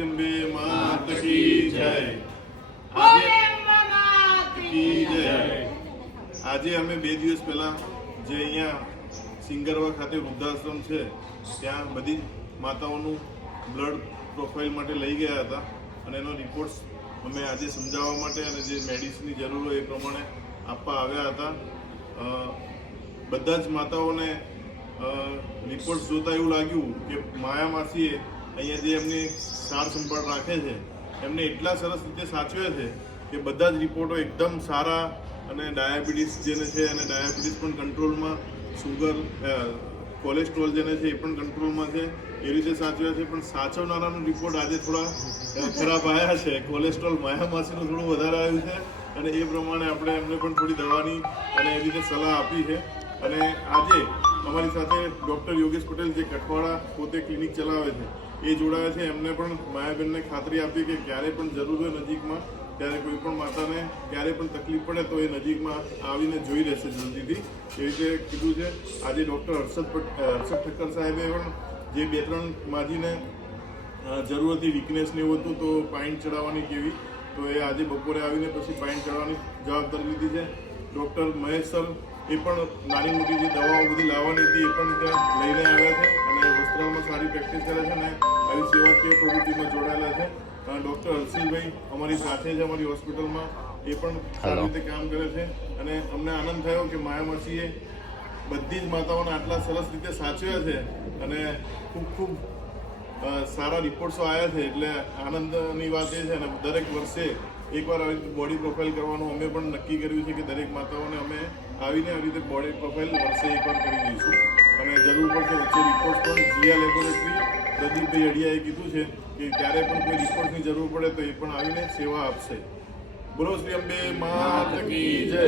અંબે માત કી જય. આજે અમે 2 દિવસ પહેલા જે અહીંયા સિંગરવા ખાતે વૃદ્ધાશ્રમ છે ત્યાં બધી માતાઓનું બ્લડ પ્રોફાઇલ માટે લઈ ગયા હતા અને એનો રિપોર્ટ્સ અમે આજે સમજાવવા માટે અને જે મેડિસિનની જરૂર હોય એ પ્રમાણે આપવા આવ્યા હતા. બધા જ માતાઓને રિપોર્ટ્સ જોતા એવું લાગ્યું કે માયા માસીએ અહીંયા જે એમની સાર સંભાળ રાખે છે એમને એટલા સરસ રીતે સાચવે છે કે બધા જ રિપોર્ટો એકદમ સારા અને ડાયાબિટીસ જેને છે અને ડાયાબિટીસ પણ કંટ્રોલમાં, સુગર, કોલેસ્ટ્રોલ જેને છે એ પણ કંટ્રોલમાં છે એ રીતે સાચવ્યા છે. પણ સાચવનારાનો રિપોર્ટ આજે થોડા ખરાબ આવ્યા છે. કોલેસ્ટ્રોલ માયા માસીનું થોડું વધારે આવ્યું છે અને એ પ્રમાણે આપણે એમને પણ થોડી દવાની અને એ રીતે સલાહ આપી છે. અને આજે અમારી સાથે ડૉક્ટર યોગેશ પટેલ જે કઠવાડા પોતે ક્લિનિક ચલાવે છે એ જોડાયા છે. એમને પણ માયાબેનને ખાતરી આપી કે ક્યારે પણ જરૂર હોય નજીકમાં ત્યારે કોઈ પણ માતાને ક્યારે પણ તકલીફ પડે તો એ નજીકમાં આવીને જોઈ રહેશે જલ્દીથી એ રીતે કીધું છે. આજે ડૉક્ટર હર્ષદ ઠક્કર સાહેબે પણ જે 2-3 માજીને જરૂર હતી, વીકનેસ ને એવું હતું તો પાઇન્ટ ચડાવવાની કેવી, તો એ આજે બપોરે આવીને પછી પાઇન્ટ ચડાવવાની જવાબદારી લીધી છે. ડૉક્ટર મહેશ સર એ પણ નાની મોટી જે દવાઓ બધી લાવવાની હતી એ પણ ત્યાં લઈને આવ્યા છે અને વસ્ત્રાલમાં સારી પ્રેક્ટિસ કરે છે અને આવી સેવાકીય પ્રવૃત્તિમાં જોડાયેલા છે. ડૉક્ટર હર્ષિલભાઈ અમારી સાથે છે અમારી હોસ્પિટલમાં, એ પણ સારી રીતે કામ કરે છે અને અમને આનંદ થયો કે માયા માસીએ બધી જ માતાઓને આટલા સરસ રીતે સાચવ્યા છે અને ખૂબ ખૂબ સારા રિપોર્ટ્સો આવ્યા છે. એટલે આનંદની વાત એ છે અને દરેક વર્ષે એકવાર આવી બોડી પ્રોફાઇલ કરવાનું અમે પણ નક્કી કર્યું છે કે દરેક માતાઓને અમે આવીને આવી રીતે બોડી પ્રોફાઇલ વર્ષે એકવાર કરી દઈશું અને જરૂર પડશે વચ્ચે રિપોર્ટ પણ જીયા લેબોરેટરી પ્રદીપભાઈ અડિયાએ કીધું છે કે ક્યારે પણ કોઈ રિપોર્ટની જરૂર પડે તો એ પણ આવીને સેવા આપશે. બોલો શ્રી અંબે માત કી જય.